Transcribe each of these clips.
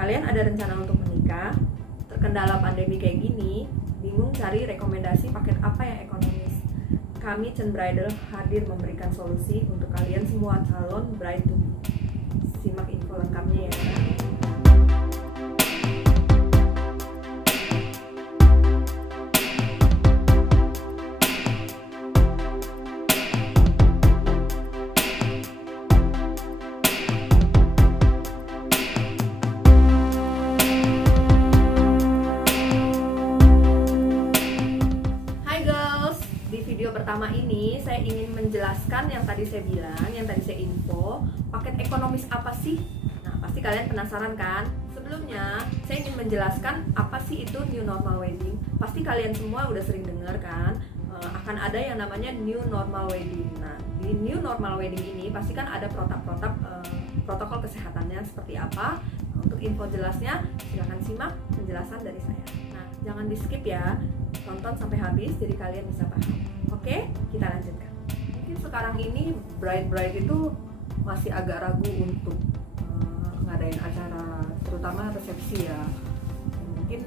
Kalian ada rencana untuk menikah, terkendala pandemi kayak gini, bingung cari rekomendasi paket apa yang ekonomis? Kami Chen Bridal hadir memberikan solusi untuk kalian semua calon bride to be. Simak info lengkapnya ya. Video pertama ini saya ingin menjelaskan yang tadi saya bilang, yang tadi saya info, paket ekonomis apa sih? Nah, pasti kalian penasaran kan? Sebelumnya, saya ingin menjelaskan apa sih itu new normal wedding. Pasti kalian semua udah sering dengar kan, akan ada yang namanya new normal wedding. Nah, di new normal wedding ini pasti kan ada protokol kesehatannya seperti apa. Untuk info jelasnya, silahkan simak penjelasan dari saya. Nah, jangan di skip ya, tonton sampai habis jadi kalian bisa paham. Oke, kita lanjutkan. Mungkin sekarang ini bride itu masih agak ragu untuk ngadain acara, terutama resepsi ya. Mungkin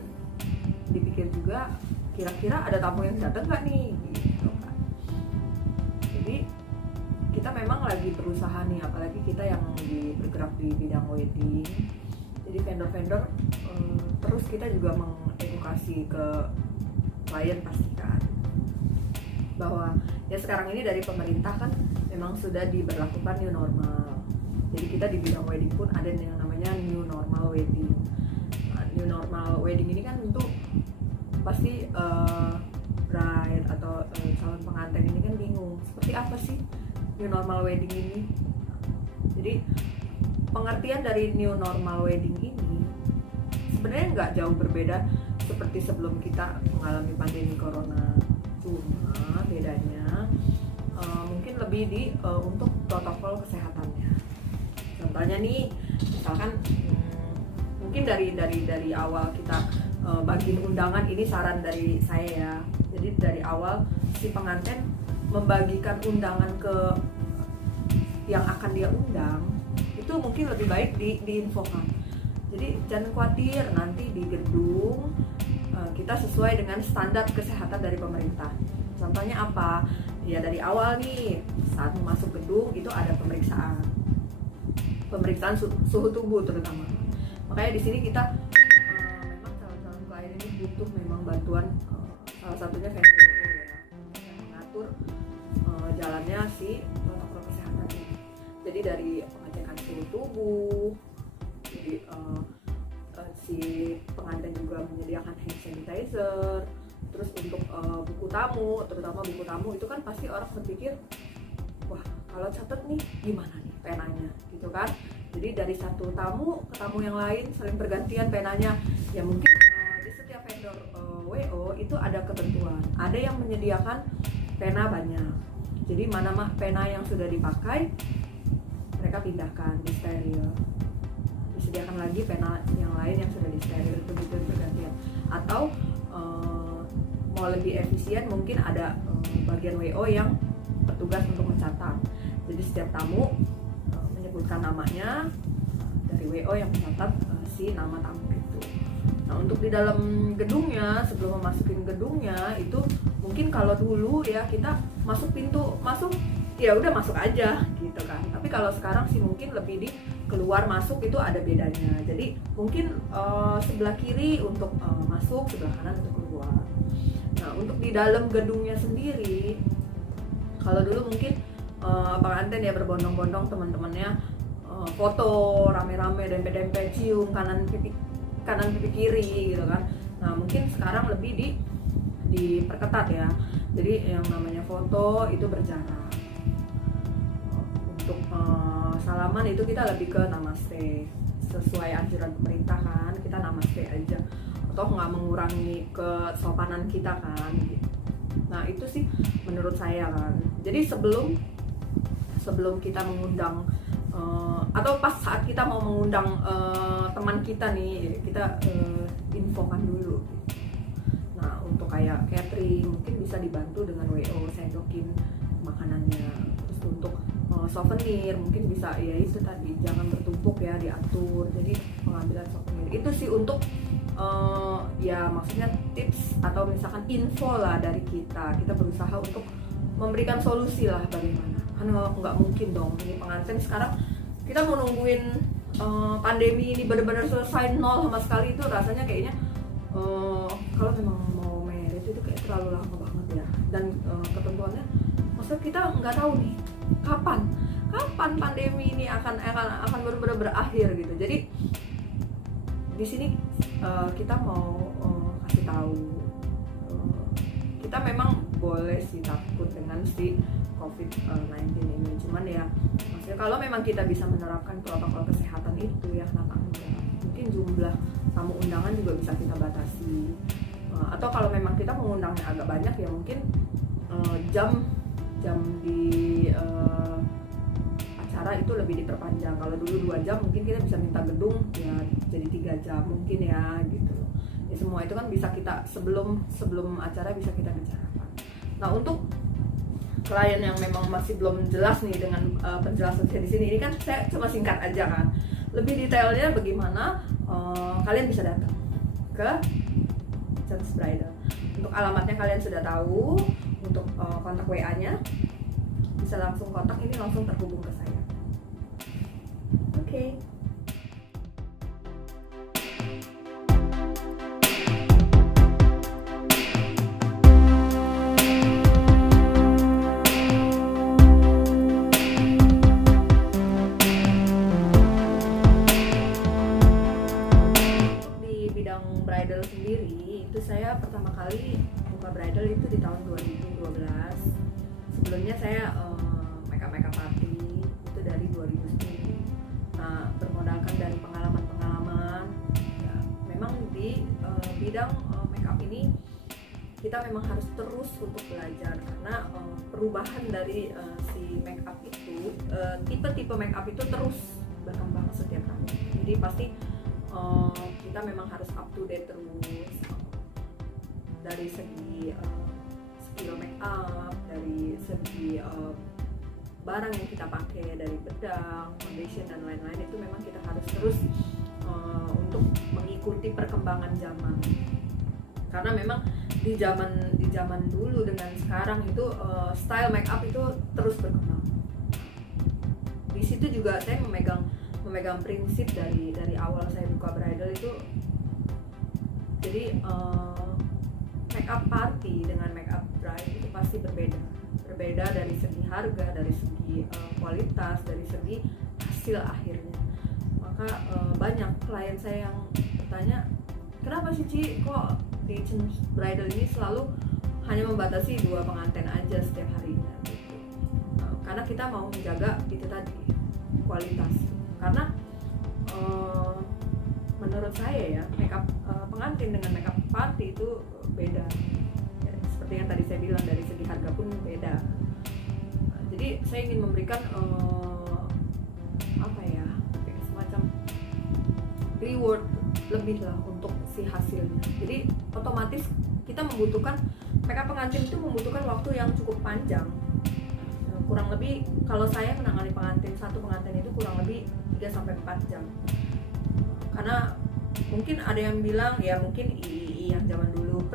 dipikir juga, kira-kira ada tamu yang datang nggak nih? Gitu kan. Jadi kita memang lagi berusaha nih, apalagi kita yang bergerak di bidang wedding. Jadi vendor-vendor terus kita juga mengedukasi ke klien pastikan bahwa ya sekarang ini dari pemerintah kan memang sudah diberlakukan new normal. Jadi kita di bidang wedding pun ada yang namanya new normal wedding. Nah, new normal wedding ini kan tentu pasti bride atau calon pengantin ini kan bingung seperti apa sih new normal wedding ini. Jadi pengertian dari new normal wedding ini sebenarnya nggak jauh berbeda seperti sebelum kita mengalami pandemi corona. Cuma bedanya mungkin lebih untuk protokol kesehatannya. Contohnya nih, misalkan mungkin dari awal kita bagiin undangan, ini saran dari saya ya. Jadi dari awal si pengantin membagikan undangan ke yang akan dia undang, itu mungkin lebih baik diinfokan. Jadi jangan khawatir, nanti di gedung kita sesuai dengan standar kesehatan dari pemerintah. Contohnya apa? Ya dari awal nih, saat masuk gedung itu ada pemeriksaan suhu tubuh terutama. Makanya di sini kita memang calon-calon klien ini butuh memang bantuan salah satunya vendor ya, yang mengatur jalannya si protokol kesehatan ini. Jadi dari pengecekan suhu tubuh, jadi si pengantin juga menyediakan hand sanitizer. Terus untuk buku tamu, terutama buku tamu itu kan pasti orang berpikir, wah kalau catat nih gimana nih penanya gitu kan. Jadi dari satu tamu ke tamu yang lain saling bergantian penanya. Ya mungkin di setiap vendor WO itu ada ketentuan, ada yang menyediakan pena banyak. Jadi mana pena yang sudah dipakai mereka pindahkan di steril, disediakan lagi pena yang lain yang sudah di steril, begitu bergantian. Atau mau lebih efisien mungkin ada bagian WO yang bertugas untuk mencatat. Jadi setiap tamu menyebutkan namanya, dari WO yang mencatat si nama tamu itu. Nah untuk di dalam gedungnya, sebelum memasukin gedungnya itu mungkin kalau dulu ya kita masuk pintu masuk ya udah masuk aja gitu kan. Tapi kalau sekarang sih mungkin lebih di keluar masuk itu ada bedanya. Jadi mungkin sebelah kiri untuk masuk, sebelah kanan untuk keluar. Nah untuk di dalam gedungnya sendiri, kalau dulu mungkin pengantin ya berbondong-bondong teman-temannya foto rame-rame, dempet-dempet, cium kanan pipi kiri gitu kan. Nah mungkin sekarang lebih diperketat ya. Jadi yang namanya foto itu berjarak. Untuk salaman itu kita lebih ke namaste, sesuai anjuran pemerintah kan, kita namaste aja, atau nggak mengurangi kesopanan kita kan gitu. Nah itu sih menurut saya kan. Jadi sebelum kita mengundang atau pas saat kita mau mengundang teman kita nih, kita infokan dulu gitu. Nah untuk kayak catering mungkin bisa dibantu dengan WO, sendokin makanannya. Terus untuk souvenir mungkin bisa ya itu tadi, jangan bertumpuk ya, diatur. Jadi pengambilan souvenir Itu sih untuk ya maksudnya tips atau misalkan info lah dari kita berusaha untuk memberikan solusi lah bagaimana, kan nggak mungkin dong ini pengantin sekarang kita mau nungguin pandemi ini benar-benar selesai nol sama sekali, itu rasanya kayaknya kalau memang mau marriage itu kayak terlalu lama banget ya. Dan ketentuannya maksudnya kita nggak tahu nih kapan pandemi ini akan benar-benar berakhir gitu. Jadi di sini kita mau kasih tahu kita memang boleh sih takut dengan si COVID-19 ini, cuman ya maksudnya kalau memang kita bisa menerapkan protokol kesehatan itu ya kenapa enggak. Mungkin jumlah tamu undangan juga bisa kita batasi, atau kalau memang kita mengundangnya agak banyak ya mungkin jam di acara itu lebih diperpanjang. Kalau dulu 2 jam mungkin kita bisa minta gedung ya jadi 3 jam mungkin ya gitu. Ya semua itu kan bisa kita sebelum acara bisa kita bicarakan. Nah, untuk klien yang memang masih belum jelas nih dengan penjelasan saya di sini, ini kan saya cuma singkat aja kan. Lebih detailnya bagaimana kalian bisa datang ke Chance Bridal. Untuk alamatnya kalian sudah tahu, untuk kontak WA-nya bisa langsung kontak, ini langsung terhubung ke saya. Oke. Bridal sendiri itu saya pertama kali buka bridal itu di tahun 2012. Sebelumnya saya makeup party itu dari 2010. Nah, bermodalkan dari pengalaman ya, memang di bidang makeup ini kita memang harus terus untuk belajar karena perubahan dari si makeup itu tipe-tipe makeup itu terus berkembang setiap tahun. Jadi pasti kita memang harus up to date terus dari segi skill make up, dari segi barang yang kita pakai, dari bedak, foundation dan lain-lain, itu memang kita harus terus untuk mengikuti perkembangan zaman. Karena memang di zaman dulu dengan sekarang itu style make up itu terus berkembang. Di situ juga saya memegang prinsip dari awal saya buka bridal itu, jadi make up party dengan make up bride itu pasti berbeda dari segi harga, dari segi kualitas, dari segi hasil akhirnya. Maka banyak klien saya yang bertanya, kenapa sih Ci kok di Chance Bridal ini selalu hanya membatasi 2 pengantin aja setiap harinya gitu. Karena kita mau menjaga itu tadi, kualitas. Karena menurut saya ya makeup pengantin dengan makeup party itu beda ya, seperti yang tadi saya bilang, dari segi harga pun beda. Jadi saya ingin memberikan semacam reward lebih lah untuk si hasilnya. Jadi otomatis kita membutuhkan, makeup pengantin itu membutuhkan waktu yang cukup panjang. Kurang lebih kalau saya menangani satu pengantin itu kurang lebih 3-4 jam. Karena mungkin ada yang bilang ya mungkin yang zaman dulu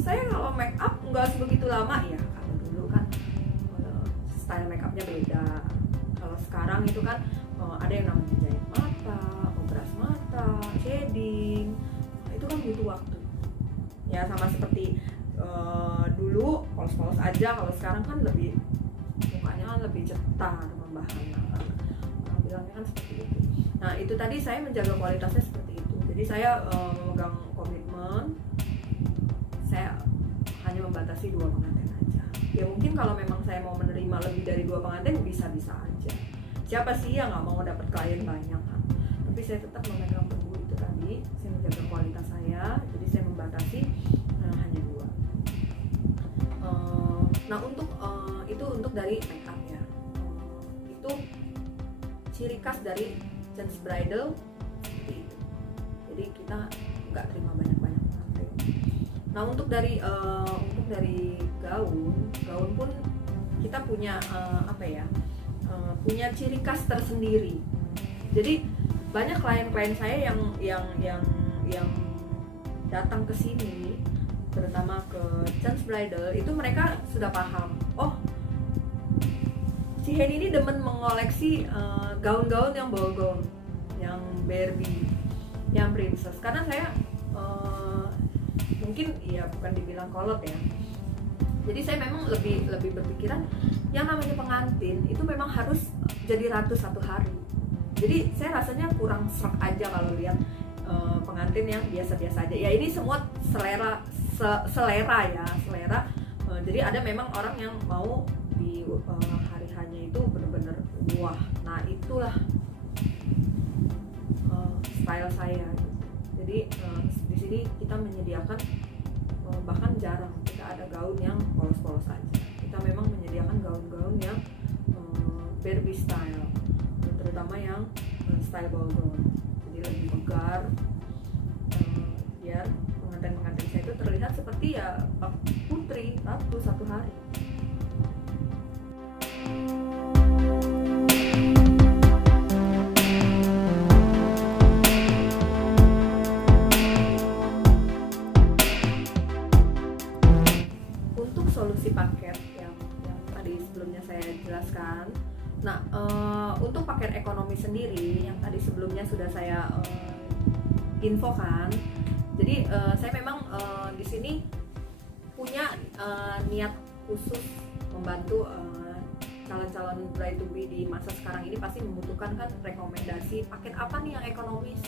saya kalau make up nggak sebegitu lama ya. Kalau dulu kan style make upnya beda. Kalau sekarang itu kan ada yang namanya jahit mata, obras mata, shading, itu kan butuh waktu. Ya sama seperti dulu polos-polos aja, kalau sekarang kan lebih mukanya kan lebih cetar membahana. Orang bilangnya kan seperti itu. Nah itu tadi saya menjaga kualitasnya seperti itu. Jadi saya memegang komitmen, saya hanya membatasi 2 pengantin aja. Ya mungkin kalau memang saya mau menerima lebih dari 2 pengantin bisa-bisa aja. Siapa sih yang nggak mau dapat klien banyak kan? Tapi saya tetap memegang teguh itu tadi. Saya menjaga kualitas saya, jadi saya membatasi hanya 2. Nah untuk itu untuk dari make up ya. Itu ciri khas dari Chance Bridal seperti itu. Jadi kita nggak terima banyak-banyak pengantin. Nah untuk dari gaun pun kita punya punya ciri khas tersendiri. Jadi banyak klien-klien saya yang datang ke sini, terutama ke Chance Bridal, itu mereka sudah paham, oh si Henny ini demen mengoleksi gaun-gaun yang ballgown, yang Barbie, yang princess. Karena saya mungkin ya bukan dibilang kolot ya, jadi saya memang lebih berpikiran yang namanya pengantin itu memang harus jadi ratu satu hari. Jadi saya rasanya kurang serak aja kalau lihat pengantin yang biasa-biasa aja. Ya ini semua selera ya. Jadi ada memang orang yang mau di hari hanya itu benar-benar wah. Nah itulah style saya. Jadi di sini kita menyediakan bahkan jarang kita ada gaun yang polos-polos aja. Kita memang menyediakan gaun-gaun yang Barbie style, terutama yang style ballgown. Jadi lebih tegar, biar pengantin saya itu terlihat seperti ya putri ratu satu hari. Untuk solusi paket yang tadi sebelumnya saya jelaskan, nah untuk paket ekonomi sendiri yang tadi sebelumnya sudah saya infokan. Jadi saya memang di sini punya niat khusus membantu calon-calon bride to be di masa sekarang ini pasti membutuhkan kan rekomendasi paket apa nih yang ekonomis,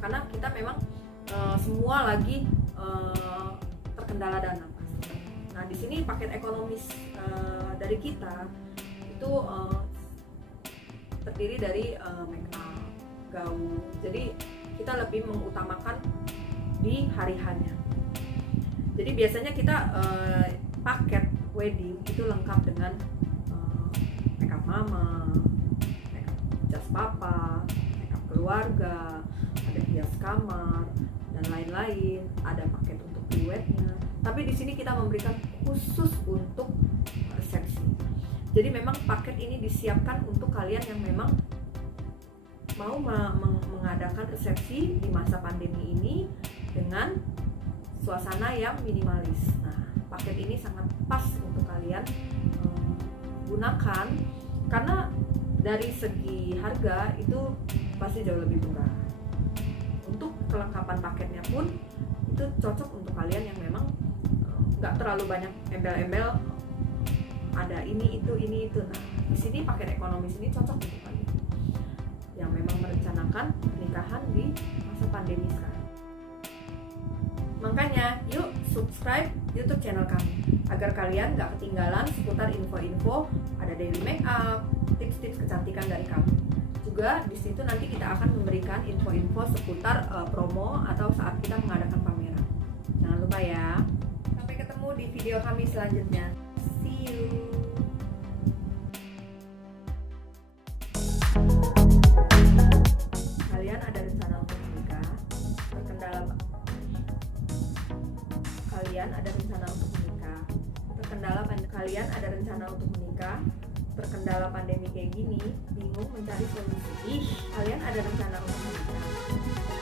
karena kita memang semua lagi terkendala dana pasti. Nah di sini paket ekonomis dari kita itu terdiri dari make up, gaun. Jadi kita lebih mengutamakan di hari hanya. Jadi biasanya kita paket wedding itu lengkap dengan makeup mama, makeup jas papa, makeup keluarga, ada hias kamar dan lain-lain, ada paket untuk duetnya. Tapi di sini kita memberikan khusus untuk resepsi. Jadi memang paket ini disiapkan untuk kalian yang memang mau mengadakan resepsi di masa pandemi ini dengan suasana yang minimalis. Nah, paket ini sangat pas untuk kalian gunakan karena dari segi harga itu pasti jauh lebih murah. Untuk kelengkapan paketnya pun itu cocok untuk kalian yang memang nggak terlalu banyak embel-embel, ada ini itu. Nah, di sini paket ekonomis ini cocok untuk kalian yang memang merencanakan pernikahan di masa pandemi sekarang. Makanya yuk subscribe YouTube channel kami agar kalian gak ketinggalan seputar info-info, ada daily makeup, tips-tips kecantikan dari kami. Juga di situ nanti kita akan memberikan info-info seputar promo atau saat kita mengadakan pameran. Jangan lupa ya. Sampai ketemu di video kami selanjutnya. See you. Kalian ada rencana untuk menikah? Terkendala kalian ada rencana untuk menikah? Terkendala pandemi kayak gini, bingung mencari solusi. Kalian ada rencana untuk menikah?